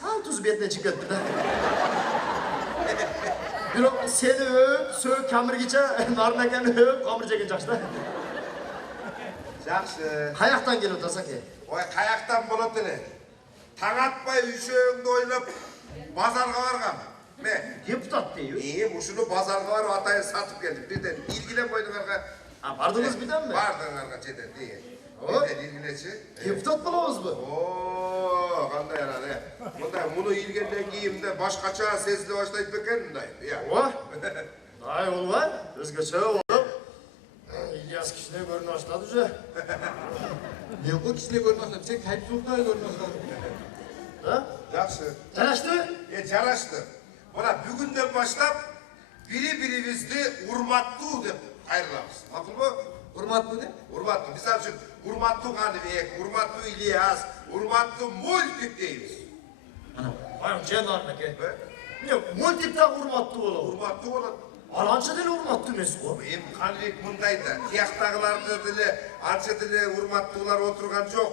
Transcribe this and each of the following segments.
Sal tuz betine çıkarttı da. Biro seni söğüt kamirgicha, narnagan kamirjaga jaxshida. Жақсы. Qayoqdan kelib o'tirsa ke? Ой, қаяқтан болады не? Таң атпай үшеуіңді ойлап базарға барғам. Ме? Deputat deyip. Ушуну базарға барып атайын сатып келдім. Бірден илгілен қойдыңарға. Bardınız birden mi? Бардыңарға жетен. Бірден илгілечі. Deputat bolamız bu. О, қандай арады. Мұндай мұны илгенден кейін де башқача сезіле баштайды екен мұндай. О, ay olma. Özgeçe oğlum. İlyas kişine görünü başladı уже. Ne o kişine görünü başladı? Sen kayıp soğukta görünü başladı. Ha? Жақсы. Жарашты? Жарашты. Мына бүгінден баштап бири-бирибизди урматтуу деп кайрыламыз. Макул бу? Урматтуу деп? Урматтуу. Мисалы үчүн урматтуу Каныбек, урматтуу Ильяс, урматтуу мультик дейбиз. Bayım cenarına ke. Ne multikta urmattı oğlum. Урматтуу болот. Alança dili urmattı emesi o. Эми Каныбек мындай да, тияктагыларды деле анча деле урматтуулар отурган жок.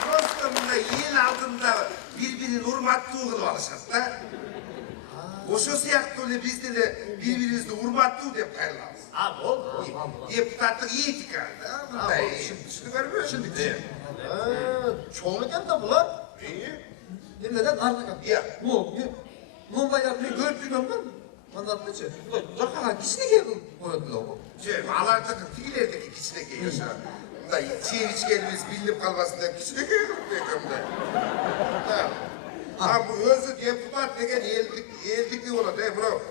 Просто мындай эл алдында бири-бирин урматтуу кылып алышат да. Ошо сыяктуу эле биз деле бири-бирибизди урматтуу деп кайрыламыз. Bol. Депутаттык этика да, мындай. Түшүнүңөрбү? Çoğun eken de bular. Neden arnakan? Iya. Bu bayrak bir görüp жүргөн ben. Mandat neçe? Жакка кичине келип коёдулар го. Алардыкы тигилердики кичинекей ошо. Мындай чейип ичкенибиз билинип калбасын деп кичинекей кылып экен мындай. Бу өзү депутат деген элдики болот. Бирок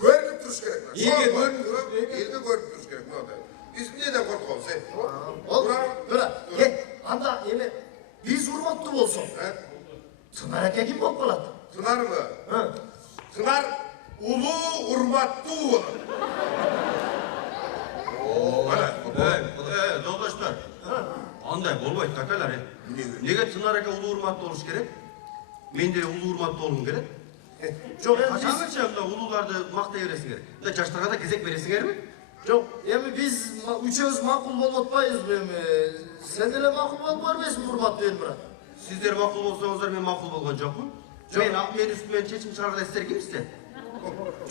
көрүнүп туруш керек. Элге көрүнүп туруш керек. Биз эмнеден коркобуз? Bırak. Anda yeme. Biz urmattı olsun. Tınar eke kim bol kaladı? Тынарбы? Тынар улуу урматтуу болот. Жолдоштор, андай болбойт какалар. Неге Тынар ака улуу урматтуу болуш керек? Мен деле улуу урматтуу болуум керек. Çok Качанча мына улууларды мактай бересиңер? Мына жаштарга да кезек бересиңерби? Yok. Emi biz üçümüz makul bol otmayız be mi? Sen de makul bol görmesin urmat değil mi? Сиздер макул болсоңуздар мен макул болгон жокмун. Мен үстүмөн чечим чыгарган эстер кимсиздер?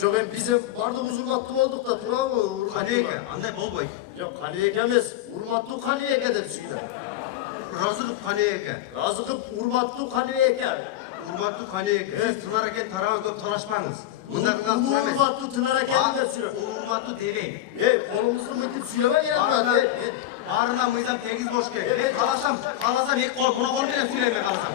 Yok hem bizim bardığımız urmatlı olduk da tura mı? Каныбек, андай болбойт. Yok Kanıyek emez. Urmatlı Kanıyek edip söyle. Разыков Каныбек. Razıkıp urmatlı Kanıyek. Урматтуу Каныбек. Сиз Тынар акенин тарабын көп талашпаңыз. Мындай кылган туура эмес. Urmatlı Tınar Aken'i de söyle. Урматтуу дебейм. Kolumuzu mıtıp söyleme yanına. Барына мыйзам тегиз болуш керек. Мен кааласам эки кол, муну кол менен сүйлөйм мен кааласам.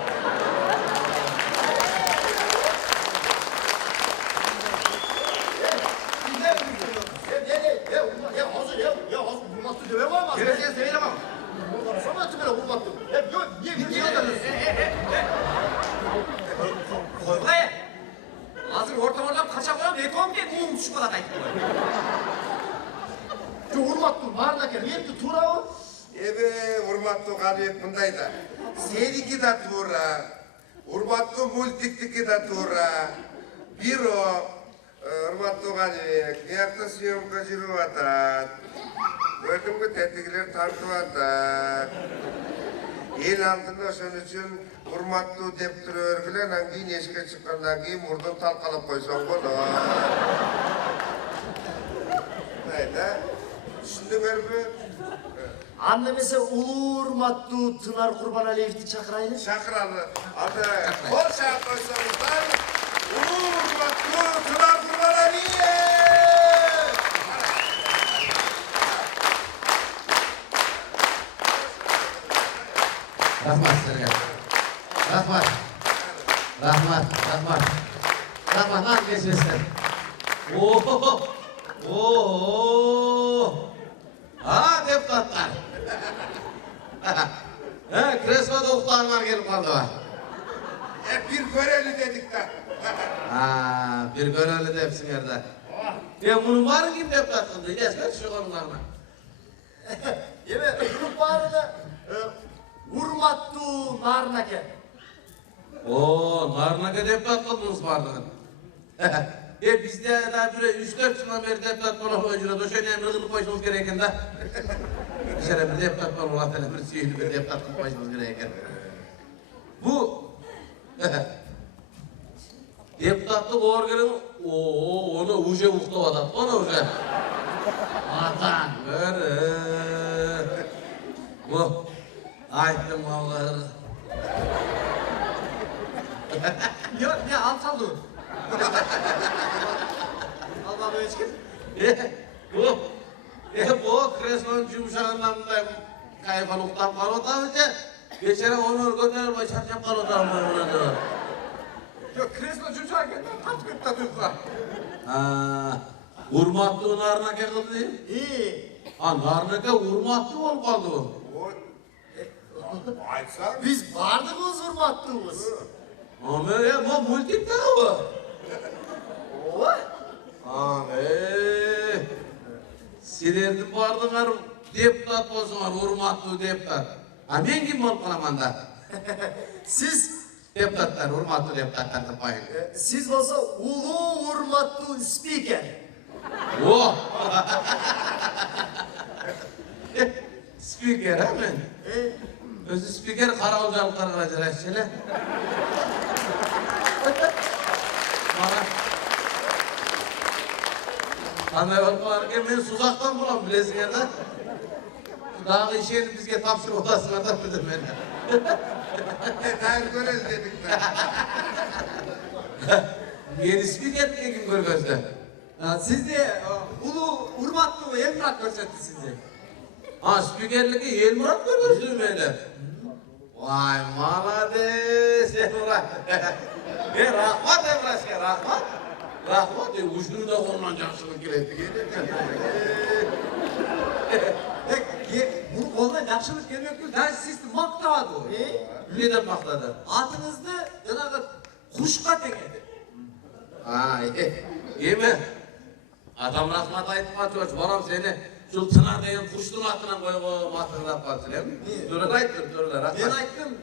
Ya urmatlı döve var mı? Келесиңер себелем ал. Sana tümele urmatlı. Койгула. Азыр ортоморлап кача коем, экөөм кеп муң түшүп калат айтып коем. Şu urmatlı var da gel. Yetti tura o. Урматтуу Каныбек мындай да. Сеники да туура. Урматтуу мультиктики да туура. Бирок урматтуу Каныбек, биякта съемка жүрүп атат. Көрдүңбү, тетигилер тартып атат. Эл алдында ошон үчүн урматтуу деп тура бергиле, анан кийин эшикке чыккандан кийин мурдун талкалап койсоң болот. Мындай да. Түшүндүңөрбү? Anne mesela urmatlı Tınar Kurbanaliev'ti çakıraylı. Şakıralı. Adı kol şahit koysanızlar. Urmatlı Tınar Kurbanaliyev. Rahmat sizlerge. Rahmat. Lan geçmesin. Ha deputatlar. Kreslo'da uçlarlar gelip kaldı var. Bir göreli dedik de. Bir göreli de hepsi yerde. Bunun var kim deputat kıldı? Geçme şu konularına. Evet, grup var da urmatlı Narnake. Narnake deputat kıldınız bardığın. Bizde da bir 3-4 yıldan beri deputat olamayı jürüyordu. Şöyle emredilik koyuşumuz gereken de. Şöyle bir deputat olarak bir süyülü bir deputat koyuşumuz gereken. Bu deputatlık organı onu uca muhtavadan. Onu uca. Atan bu aytdım Allah'ını. Yok ya alçaldı. Allah böyle çıkın. Bu kresonun yumuşağından da kayfalıktan kalıtamınca geçen onu götürür ve çarşaf kalıtamınca. Yok kresno çocuğa hareketler kaç kırkta duygular. Urmatlı narnaka kıldı değil mi? İyi. Narnaka urmatlı ol kaldı o. Aytsan. Biz bardığımız hurmatlığımız. Ama ya bu multikte o. Silerdim bardığlar deputat olsunlar, hurmatlı deputat. Men kim olup kalamanda? Siz Deputatlar, hurmatlı deputatlar da payın. siz olsa ulu hurmatlı spiker. O. Spiker ha men? Özü spiker kara olacaklar kılacak eşçele. Bana. Anay olmalarken ben Suzak'tan bulam bilesin ya da. Dağı işini bizge tapşır odasına da bildim beni. Daha görel dedik de. Yeni spiker diye kim görgözde? Siz de ulu hurmatlı ve emrak görsetti sizi. Spikerliği Yelmurat görgözdü beni. Vay malades Yelmurat. Rahmat Emraş'a rahmat. Rahmat uçluğu da ondan canşılık giretti. Bunu koluna yakşılık gelmek yok. Ben siz maktavadı o. Ne de makladı? Atınızda yanağı kuşka tekedi. İyi mi? Adam rahmat aytma çoğuş. Varam seni şu tınar deyin kuşluğun atına koyup matırlar patır değil mi? Dörler ayttır, dörler rahmat. Ben ayttım.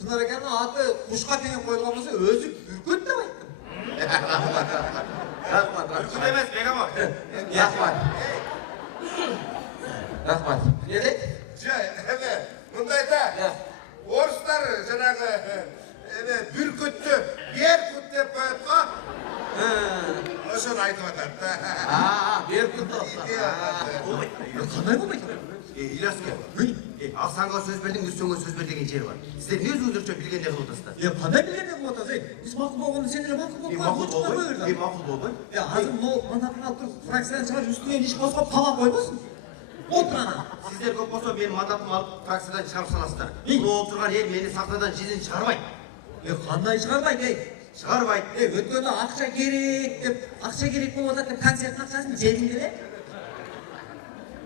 Pınar Eken'in atı kuşka tekedi koyulması özü ürküt de ayttım. Rahmat. Ürküt demez bana bak. Rahmat. Rahmat. Ne de? Evet. Bundayda. Ya. Oruslar janağı bürküttü. Yer kutte koyup oşun aytıp atar. Bir kut olsa. Kanay mı bayım? İlyas gel. Aksanға söz бердің, үстіңе söz бер деген жер бар. Сіздер не өзіңіздерше білгенде қылып отырсыздар? Ya kanay bilene mi otası? Biz makul болғанда сендер makul болып Мақұл болбой, мақұл болбой. Ya hazır mol mantapını alıp dur, fraksiyonu çıkar üstüne iş basıp kaba koymasın. Otur ana. Сіздер көп болса менің мандатымды алып фракциядан шығарып саласыздар. Бұл отырған ел мені сахнадан жеден шығармайды. Қандай шығармайды ей? Шығармайды. Өткенде ақша керек деп, ақша керек болып жатыр деп концерттің ақшасын жедіңдер е?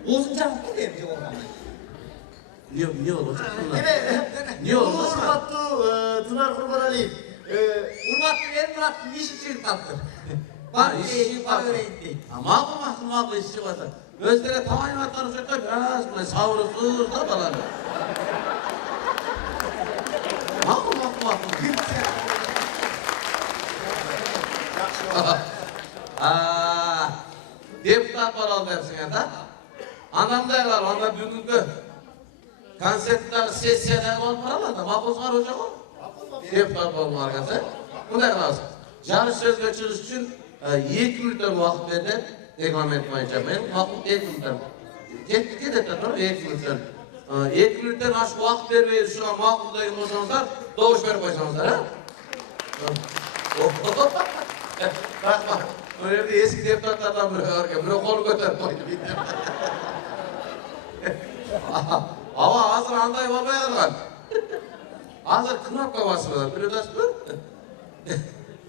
Осынша қылып деп деп olғандай. Ne olacak bunlar? Ne ulu hurmatlı Tınar Kurbanaliyev. Urmatlı ver Muratlı işi çıkıp kalktır. Bak işi bak öğreyin değil. Makul işçi varsa. Özlere tamamen atları sökler biraz böyle savrusuz da falan. Makul. Deputat var al dersin ya da. Anamdaylar, onda bugünkü konsertler, sessiyalar olmalı da makul olacak o. Deputat olma arkadaşlar. Bu ne lazım? Canı söz geçiriş için 2 minutdan vakit verilen reglement boyunca ben makul 2 minutdan. Gidetten sonra 2 minutdan. 2 minutdan aşk vakit vermeyi şu an makul dayım olsanızlar, doğuş verip koysanızlar ha? Rahmat. Öyle bir eski deputatlardan biri var ki, biri kolu götürüp koydu bitti. Ama hazır anday babaya lan. Hazır knopka basıyorlar, biliyorsunuz mu?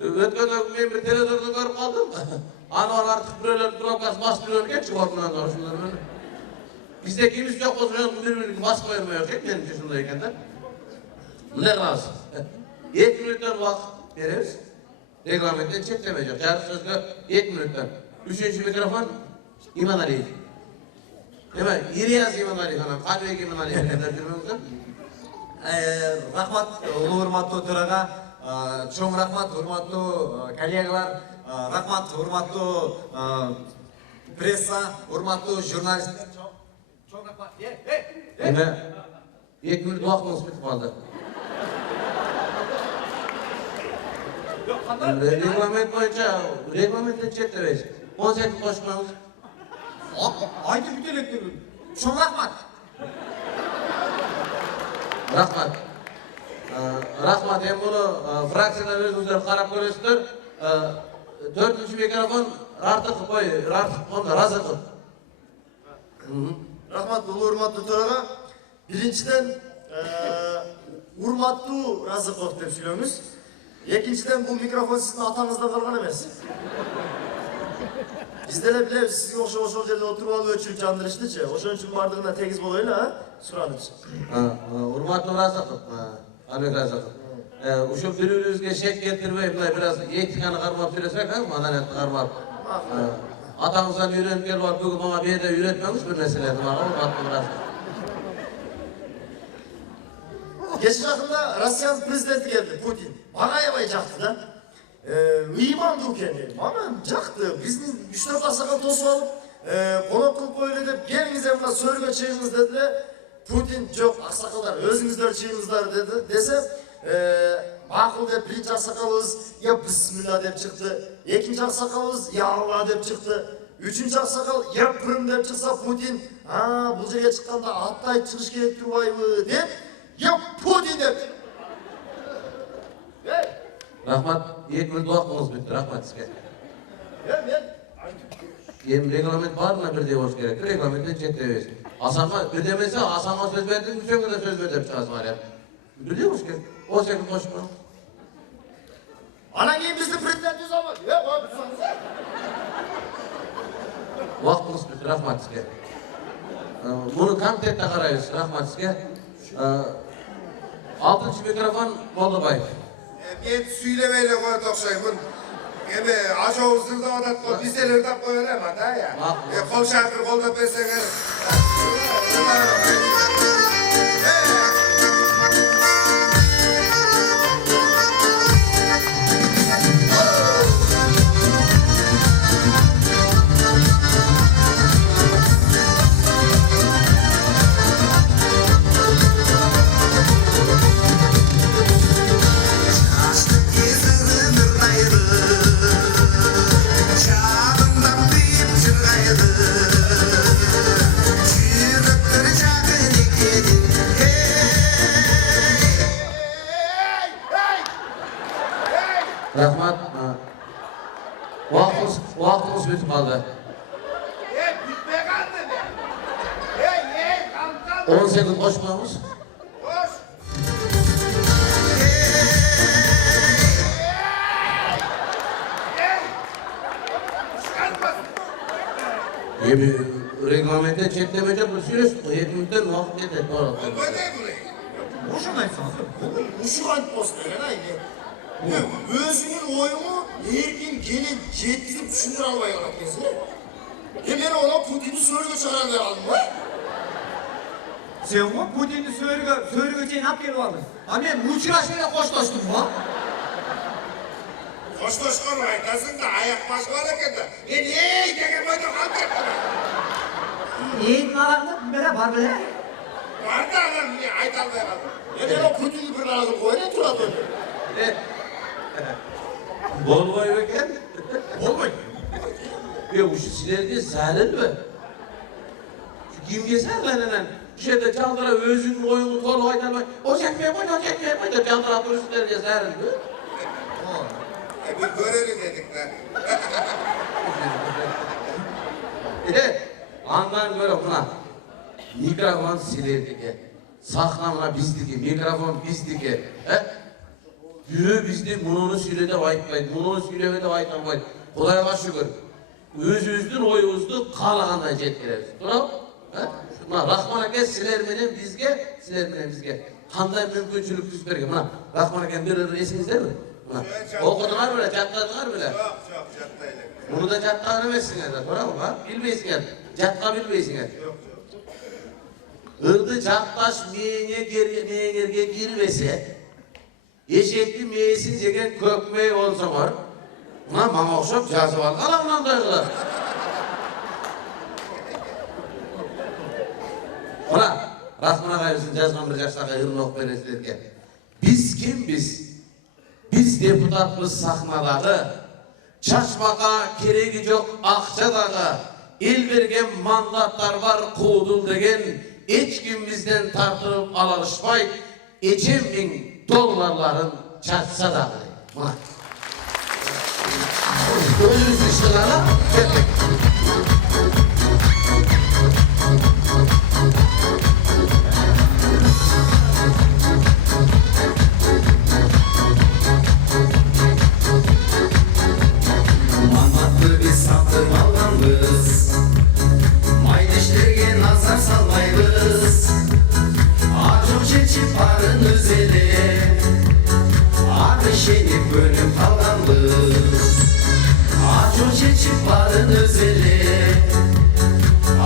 Ötkende ben bir televizyonda görüp kaldım. Ana artık böyle knopkası basmıyor ki çıkıyor bundan sonra şunlar böyle. Bizde kimisi yok o zaman birbirini basmıyor yok ki benim yaşımdayken de. Ne lazım? 2 minuttan vakit veririz. Reglamentten çeklemeyecek. Yarı sözde 2 minuttan. 3. mikrofon İman Aliyev. Değil mi? İriyaz İman Aliyev hanım. Kadvek İman Aliyev. Рахмат, улуу урматтуу төраға, чоң рахмат, урматтуу коллегалар. рахмат, урматтуу пресса, урматтуу журналисттер. Чоң рахмат. Эми 2 мүнөт убактыңыз бүтүп калды. Регламент боюнча, регламенттен чектебейсиз. 10 секунд кошпаңыз. Айтып бүт элек. Чоң рахмат. Рахмат. Рахмат, эми муну фракцияда өзүңүздөр карап көрөсүздөр. 4-чү микрофон артык онда разыков. Рахмат, урматтуу төрага. Биринчиден урматтуу Разыков деп сүйлөңүз. Экинчиден бул микрофон сиздин атаңыздан калган эмес. Биз деле билебиз, сизге окшоп ошол жерде отуруп алып өчүрүп жандырыштычы. Ошон үчүн бардыгына тегиз болойлу, суранычы. Урматтуу Разыков, Албек Разыков. Ушул бири-бирибизге шек келтирбей, мындай бир аз этиканы кармап сүйлөсөк, маданиятты кармап. Атаңыздан үйрөнүп келип алып, бүгүн мага бияда үйрөтмөңүз бир нерселерди мага, урматтуу Разыков. Кече жакында Россиянын президенти келди, Путин. Мага аябай жакты да. Ыймандуу экен. Мага жакты. Биздин 3-4 аксакал тосуп алып, конок кылып коелу деп, келиңиздер мына сөргө чыгыңыз дедиле. Путин жок, аксакалдар өзүңүздөр чыгыңыздар деди. Десе, макул деп биринчи аксакалыбыз я бисмилла деп чыкты. Экинчи аксакалыбыз я Алла деп чыкты. Үчүнчү аксакал я Пырым деп чыкса, Путин, бул жерге чыкканда аттай чыгыш керек турбайбы деп, я Путин деп. Рахмат, 2 мүнөт убактыңыз бүттү. Рахмат сизге. Эми регламент баарына бирдей болуш керек. Регламенттен чектебейсиз. Асанга бирдемесе, Асанга сөз бердиң, Мүсөнгө да сөз бер деп чыгасың ар. Бирдей болуш керек. 10 секунд кошпоң. Анан кийин биздин президентибиз албады. Коюп турсаңыз. Убактыңыз бүттү. Рахмат сизге. Муну комитетте карайбыз. Рахмат сизге. 6-чы микрофон Молдобаев. Мен сүйлөбөйлө коет окшоймун. Эми ажообуз ырдап атат го, биз деле ырдап кое берем ата я. Кол шакыр колдоп берсеңер. Рахмат. Убактыңыз бүтүп калды. Бүтпөй калды. 10 секунд кошпоңуз. Кош. Эми регламенттен чектебей жок, сүйлөшүп 2 мүнөттөн убакыт кетет. Ошону айтсаңыз. Ушул айтып болсун деген айне. Өзүнүн оюну эркин келин жеткизип түшүндүрө албай калат экенсиң. Мен оны Путинди сөргө чыгара албай калдым го. Сен го Путинди сөргө чейин алып келип алдың. Мен учурашып эле коштоштум го. Коштошконду айтасың да, аяк башы бар экен да. Мен деген бойдо калып кеттим. Араңда беле бар беле. Бар да анан мен айта албай калдым. Мен Путинди бир карагым коюн турат эле. Болбойбу экен? Болбойт. Ушу силерге залилби? Кимге залил? Ушул жерде жалдырап өзүнүн оюңду толук айта албай, ошентпей кой деп жалдырап турушуңерге залилби? Biz görelim dedik de. Andan göre buna mikrofon silerdiki, sahna bizdiki, mikrofon bizdiki. Biri bizdi, bunu söyledi aytmaydı, bunu söylemedi aytamaydı. Kudayga şükür. Özümüzdün oyumuzdu kalağında jetkireriz. Doğru? Buna Rahman aka siler menen bizge. Qanday mümkünçülük düz bergen. Buna Rahman aka bir esingizde mi? Okudular bile, jatladılar bile. Çok jatlayla. Bunu da jatlagan emesingler, doğru mu? Bilmeysinger. Jatka bilmeysinger. Irdı jatlaş meğerge girmese, eşekli meyesin jegen kökmey olsa var. Mına mağa oxşap жазып алған мынандайлар. Mına Rahman Ağay'ın жазған bir жаштағы ырын оқып бересіздерге. Biz kimbiz? Biz депутатпыз сахнадағы. Çaşmağa keregi жоқ ақшадағы. El bergen mandatlar var kuğdul degen. Hiç kim bizden tartırıp alalışpay. $1000 $1000 çatsa dağı. Mına. Özümüz dışlarına kettik. Manatlı biz satın alganbız, maydeşlerge nazar salmayбыз. Ажыл чечип барын өзеле, аты шенip бөлүп калганбыз. Ажыл чечип барын өзеле,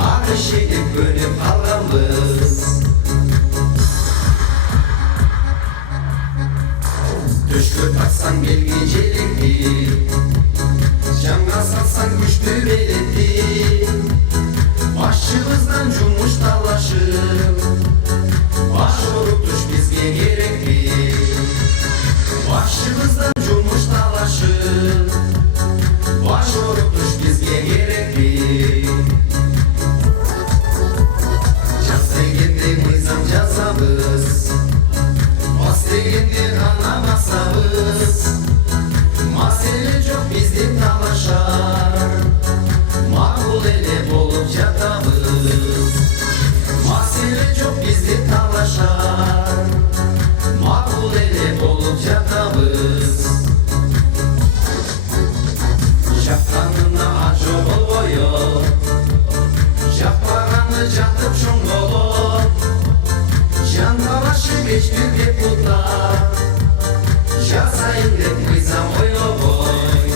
аты шенip бөлүп калганбыз. Төшкө тартсаң белги желекти, жанга салсаң күчтүү белети. Башчыбыздан жумуш талашып, баш орутуш бизге керекпи. Башчыбыздан жумуш талашып, баш орутуш бизге керекпи. Жаз дегенде мыйзам жазабыз, бас дегенде гана басабыз. Маселе жок биздин талашар, макул эле болуп жатабыз. Маселе жок биздин талашар, макул эле болуп жатабыз. Жакканына ажы болбойт, жакпаганы жатып чоң болот. Жанталашып эч бир депутат жасайын деп мыйзам ойлобой.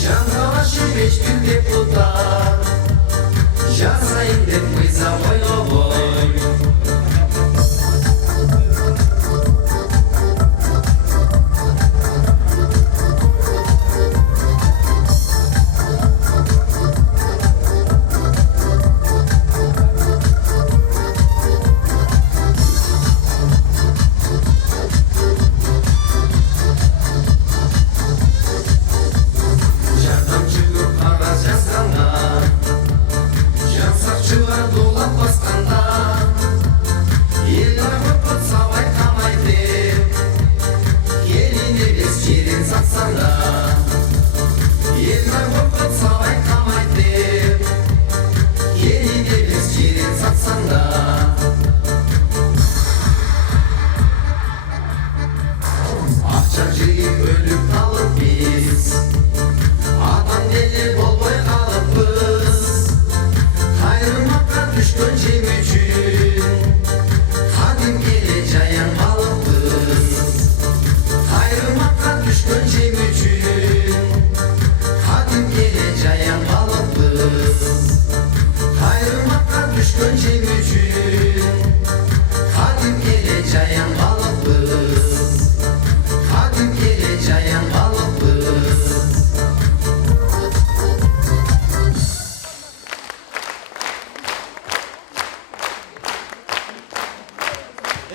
Жанталашып эч бир депутат жасайын деп мыйзам ойлобой. Жардамчы көп кагаз жазганда, жан сакчылар дулап басканда, эл арбат сабай камай деп, келин эмес жерин сатсаңда. Эл арбат сабай камай деп, келин эмес жерин сатсаңда. Акча жыйып өлүп калып биз, адам деле болбой калыппыз. Кайрымакка түшкөн жем үчүн кадимки эле жаянбалыкпыз. Кайрымакка түшкөн жем үчүн кадимки эле жаянбалыкпыз. Кайрымакка түшкөн жем үчүн кадимки эле жаянбалыкпыз. Кадимки эле жаянбалыкпыз.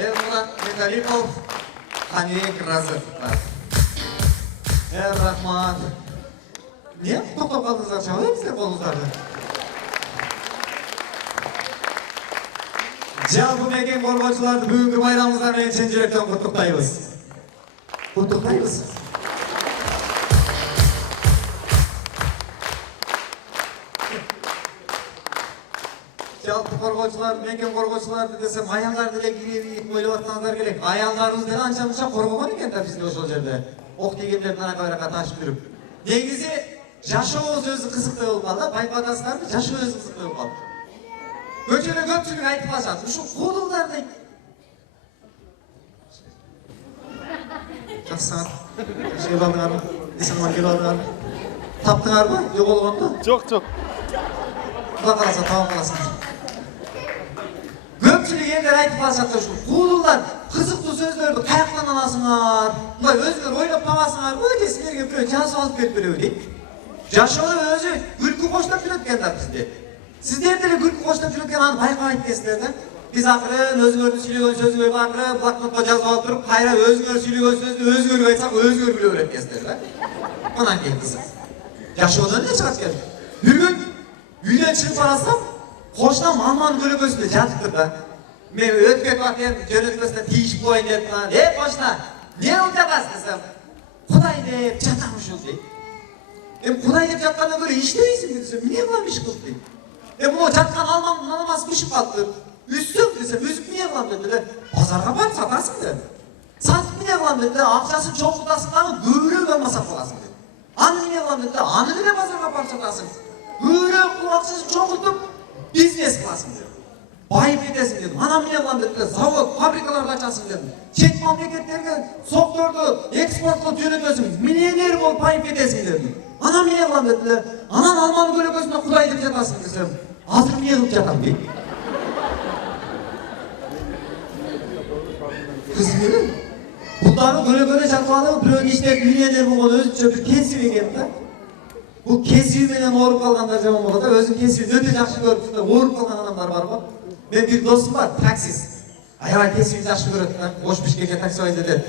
Мурат Металликов, Ханибек Разов. Рахман. Не тоқтап қалдыңыздар, шабайсыздар қолыңыздарды. Жалпы мекен қорғаушыларды бүгінгі байрамыңыздармен шын жүректен құттықтаймыз. Құттықтаймыз. Жалпы қорғаушылар, мекен қорғаушыларды десем, аялдарды деле кире ойлап атқандар керек. Аялдарымыз деле анша-мынша қорғаған екен да бизге ошол жерде. Оқ дегендерден ака-барака ташып жүрүп. Негизи жашообуз өзү кызыктуу болуп калды, байкадасыздарбы? Жашоо өзү кызыктуу болуп калды. Көчөдө көпчүлүк айтып калышат. Ушу куудулдар дейт. Жақсыңар. Жеп алдыңарбы? Эсиңер келип алдыңарбы? Таптыңарбы? Жоголгонду? Жоқ. Куда караса, табап каласыңар. Көпчүлүк элдер айтып калышат ушу. Куудулдар кызыктуу сөздөрдү каяктан аласыңар? Мындай өзүңөр ойлоп табасыңарбы же силерге бирөө жазып алып берип береби дейт. Жашоодо өзү күлкү коштоп жүрөт экен да бизди. Сиздер деле күлкү коштоп жүрөт экен, аны байкабайт экенсиздер да. Биз акырын өзүңөрдүн сүйлөгөн сөзүңөрдү акырын блокнотко жазып алып туруп, кайра өзүңөр сүйлөгөн сөздү өзүңөргө айтсак, өзүңөр биле берет экенсиздер да. Мына кийинкиси. Жашоодон эле чыгат экен. Бир күн үйдөн чыгып барасам, коштам маманын көлөкөсүндө жатыптыр да. Мен өтүп кетип атам, жөнөтпөстөн тийишип коеюн деп, кошна, эмне кылып жатасың десем, Кудай деп жатам ушул дейт. Кудай деп жаткандан көрө иштебейсиңби десем, эмне кылам иш кылып дейт. Могу жаткан алмасы бышып калыптыр. Үссөм десем, үзүп эмне кылам деди эле. Базарга барып сатасың деди. Сатып эмне кылам деди, акчасын чоңкутасың дагы көбүрөөк алмасак каласың деди. Аны эмне кылам деди, аны деле базарга барып сатасың. Көбүрөөк кылып акчасын чоңкутуп бизнес кыласың деди. Байып кетесиң деди. Ана эмне кылам деди, завод, фабрикаларды ачасың деди. Чет мамлекеттерге сокторду экспорттоп жөнөтөсүң, миллионер болуп байып кетесиң деди. Ана эмне кылам деди, анан алманын көлөкөсүндө Кудай деп жатасың десем, азыр эмне кылып жатам дейт. Кызым, бундагы көлөкөдө жатып алып, бирөө иштеп миллионер болгон өзүнчө бир кесип экен да. Бул кесиби менен ооруп калгандар жаман болот да, өзүнүн кесибин өтө жакшы көрүп, ооруп калган адамдар барбы? Мен бир досум бар, таксист. Аябай кесибин жакшы көрөт да, Ош Бишкекке такси айдап кетет.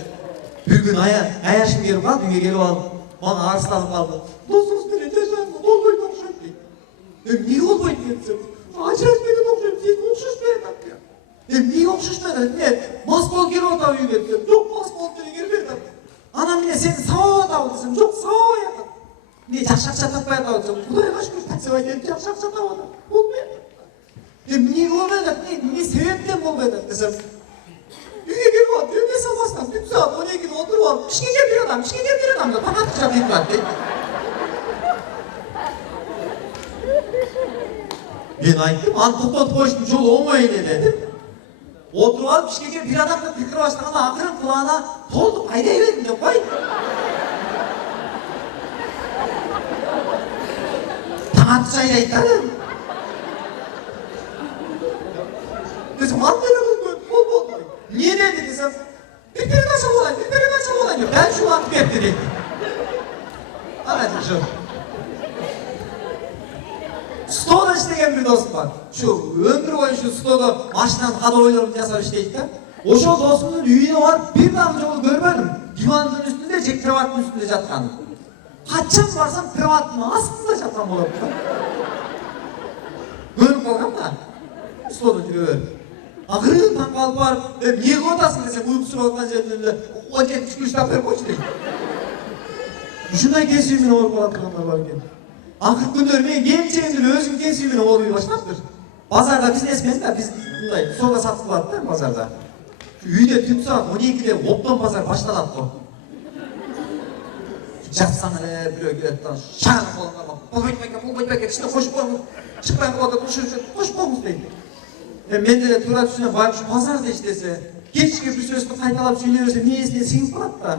Бир күн аяшым келип калды, үйгө келип алып, мага арызданып калды. Досуңуз менен жашаган болбойт окшойт дейт. Эмне болбойт десем, ажырашып кетет окшойт, сиз окшошпайт дейт. Эмне окшошпайт дейт, мен мас болуп келип атам үйгө десем, жок мас болуп деле келбейт дейт. Анан мен сени сабап атабы десем, жок сабабай атат. Мен жакшы акча таппай атабы десем, Кудайга шүкүр такси айдап жакшы акча таап атам. Болбойт. Эмне болбойт дейт, эмне себептен болбойт дейт десем, үйгө келип алып, эмне салбастан бүт саат 12-де отуруп алып, ишке кеп бир адам деп тамак жап ийип атат дейт. Мен айттым, аны токтотуп коюштун жолу оңой эле дедим. Отуруп алып, ишке кеп бир адам деп кыркыра баштаганда акырын кулагына толтуп айдай бердим деп кой. Таң атча айдайт да дедим. Десем, аны деле кылып болбойт. Не деди десем, бир передача болайын деп, дәл ушул антып берди дейт. Ана жо. Столда иштеген бир досум бар. Ушу өмүр бою ушу столда машинанын кадойлорун жасап иштейт да. Ошол досумдун үйүнө барып бир дагы жолу көрбөдүм. Дивандын үстүндө же кроваттын үстүндө жаткан. Качан барсам кроваттын астында жаткан болот да. Көрүп калгам да. Столда жүрө берип. Акырын таң калып барып, эмне кылып атасың десем, уйкусуп аткан жеринде эле 17 күч тап берип койчу дейт. Ушундай кесиби менен ооруп калгандар бар экен. Акыркы күндөр мен келчегимде эле өзүм кесиби менен ооруй баштаптыр. Базарда бизнесмен да, биз мындай соода сатып кылат да базарда. Үйдө түн саат 12-де оптон базар башталат го. Жатсаң эле бирөө келет да, шагын колунда болбойт бекен, ичине кошуп коюңуз, чыкпай калып атат, кошуп коюңуз дейт. Мен деле туура түшүнөм, байкуш базарда иштесе, кечке бир сөздү кайталап сүйлөй берсе, мээсине сиңип калат да.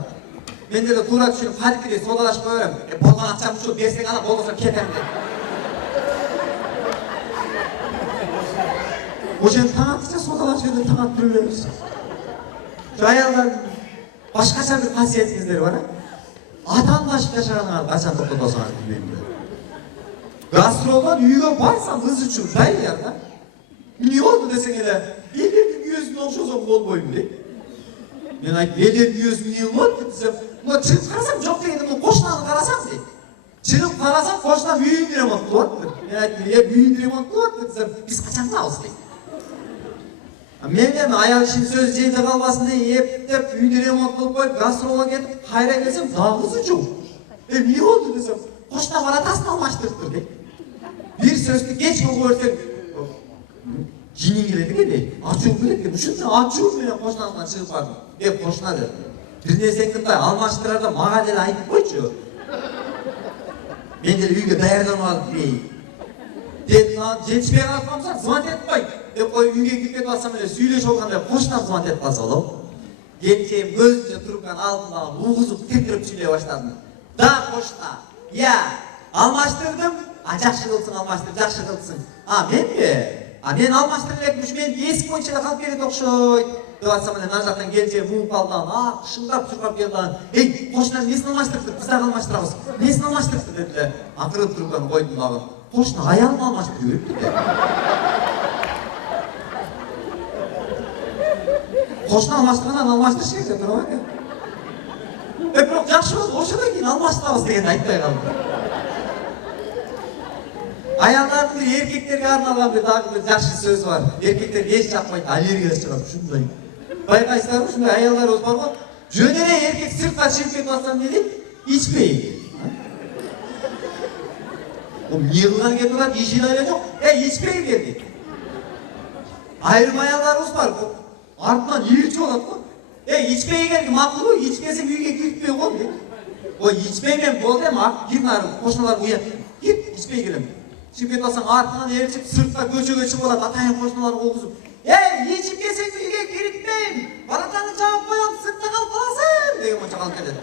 Мен деле туура түшүнүп, кадикидей соодалашып кое берем. Болгон акчам ушул, берсең ала, болбосо кетем дейт. Ошентип таң атса соодалашып жүрүп таң атып жүрө беребиз. Şu аялдардын башкача бир касиетиңиздер бар, атаандашып жашаганыңарды качан токтотосуңар билбейм. Гастролдон үйгө барсам ыз үчүн дайыр да. Эмне болду десең эле, элдердин үйөсүнө окшосоң болбойм дейт. Мен айттым, элдердин үйөсү эмне болот десем, мына чыгып карасам жок дегенде мына кошунаны карасаң дейт. Чыгып карасам кошунам үйүн ремонт кылып атыптыр. Мен айттым, үйүн ремонт кылып атыптыр десем, биз качан кылабыз дейт. Мен аял кишинин сөзү жерде калбасын деп эптеп үйдү ремонт кылып коюп гастролго кетип кайра келсем дагы жок. Эмне болду десем, кошуна баратасын алмаштырыптыр дейт. Бир сөздү кеч кылып көрсөң жиниң келет экен дейт. Ачуу келет экен. Ушунча ачуу менен кошунамдан чыгып бардым. Кошуна деп. Бир нерсеңди мындай алмаштырарда мага деле айтып койчу. Мен деле үйгө даярданып алып кирейин. Дедим, жетишпей калсам звонок этип кой. Деп коюп үйгө кирип кетип алсам эле сүйлөшүп алганда кошунам звонок этип калса болобу? Келчейим көзүнчө трубканы алдым дагы угузуп тиркирип сүйлөй баштадым. Да, кошуна. Я, алмаштырдым. Жакшы кылсың, алмаштыр, жакшы кылсың. Менби? Мен алмаштырып элекмиш, мен эсик боюнча эле калып келет окшойт деп атсам эле ана жактан келже муңуп калды, шыңгап чуркап келди. Эй, кошуна эмнесин алмаштырыптыр? Биз дагы алмаштырабыз. Эмнесин алмаштырыптыр деди эле. Акырып трубканы койдум дагы. Кошуна аялын алмаштырып бериптир деди. Кошуна алмаштыргандан алмаштырыш керек деп турабы экен. Бирок жакшы болду, ошондон кийин алмаштырабыз дегенди айтпай калды. Аялдардын бир эркектерге арналган бир дагы бир жакшы сөз бар. Эркектер эч жакпайт, аллергия чыгат ушундай. Байкайсыздарбы, ушундай аялдарыбыз барбы? Жөн эле эркек сыртка чыгып кетип атсам не дейт? Ичпейт. Эмне кылган кетип атат? Ишин эле жок. Ичпейт дейт. Айрым аялдарыбыз бар. Артынан ийилчип атат го. Ичпеген макулбу? Ичпесең үйгө киртпей кой дейт. Ой, ичпеймен болду эми, кирнар кошуналар уят. Кир, ичпей келем. Чыгып кетип атсаң артынан ээрчип сыртка көчөгө чыгып алат, атайын кошуналар колгузуп. Ичип келсең үйгө киртпейм. Баратаны жаап коем, сыртта калып каласың деген монча калып келет.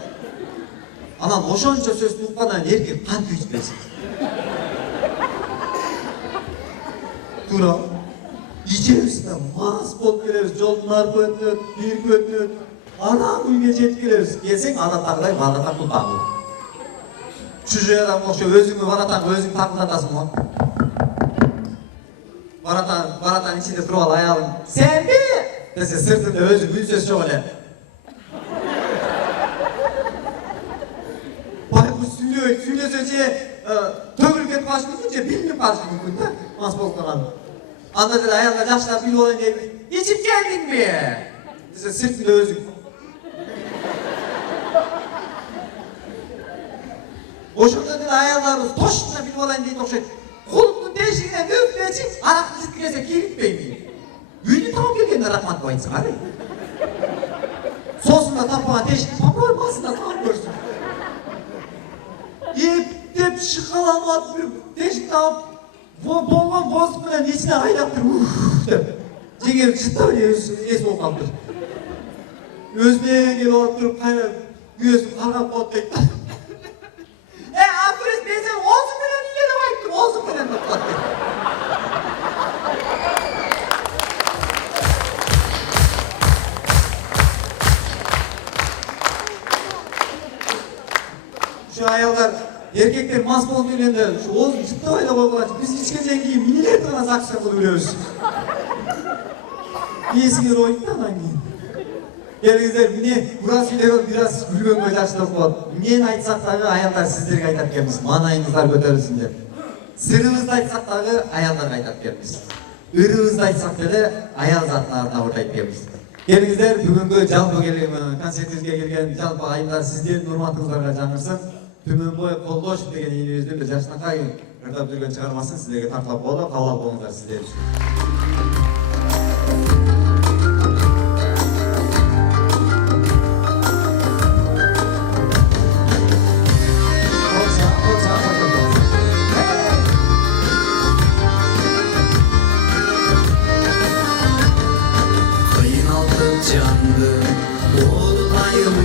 Анан ошончо сөздү уккандан эркек кантип ичпесин? Туура. Ичебиз да мас болуп келебиз, жолдун аркы өтөт, бирки өтөт. Анан үйгө жетип келебиз. Келсең адаттагыдай барата култагы. Чужой адам окшоп өзүңө баратаңга өзүң такылдатасың го. Баратан ичинде туруп алып аялың сенби десе сыртында өзү үнсөз жок эле. Байкуш сүйлөсө же төгүлүп кетип калышы мүмкүн, же билинип калышы мүмкүн да, мас болуп калган. Анда деле аялга жакшылап билип алайын деп, ичип келдиңби? Десе сыртында өзүң. Ошондо деле аялдарыбыз точно билип алайын дейт окшойт. Кулуптун тешигине өппечи, аракты житкилесе кириппейми? Үйдү таап келгенде рахмат деп айтсаң, ары. Соосунда таппаган тешикти попробуй басында таап көрсүн. Эптеп шыкаламат бир тешик таап, болгон воздух менен ичине айдап туруп деп. Жеңер жыттап эс болуп калыптыр. Өзүнөн келип алып туруп, кайра үйөсүн каргап коет дейт. Афрес безе озу менен иле деп айттым, озу менен деп атты. Şu аялдар, эркектер мас болуп жүргөндө, ушу озун жыттабай да койгулачы. Биз ичкенден кийин эмнелерди гана закча кылып жүрөбүз. Эсиңер ойт да анан кийин. Келиңиздер, міне урас үйдөгө бираз күлгөнгө жакшылык болот. Эмнени айтсак дагы аялдар сиздерге айтат экенбиз, маанайыңыздар көтөрүлсүн деп. Сырыбызды айтсак дагы аялдарга айтат экенбиз. Ырыбызды айтсак деле аял затына арнап айтат экенбиз. Келиңиздер, бүгүнкү жалпы концертибизге келген жалпы айымдар сиздердин урматыңыздарга жаңырсын. Түмөнбой Колдошев деген ийинибиздин бир жашынакай ырдап жүргөн чыгармасын сиздерге тартылап коелу, кабыл алып коюңуздар сиздер үчүн. Candı, olayım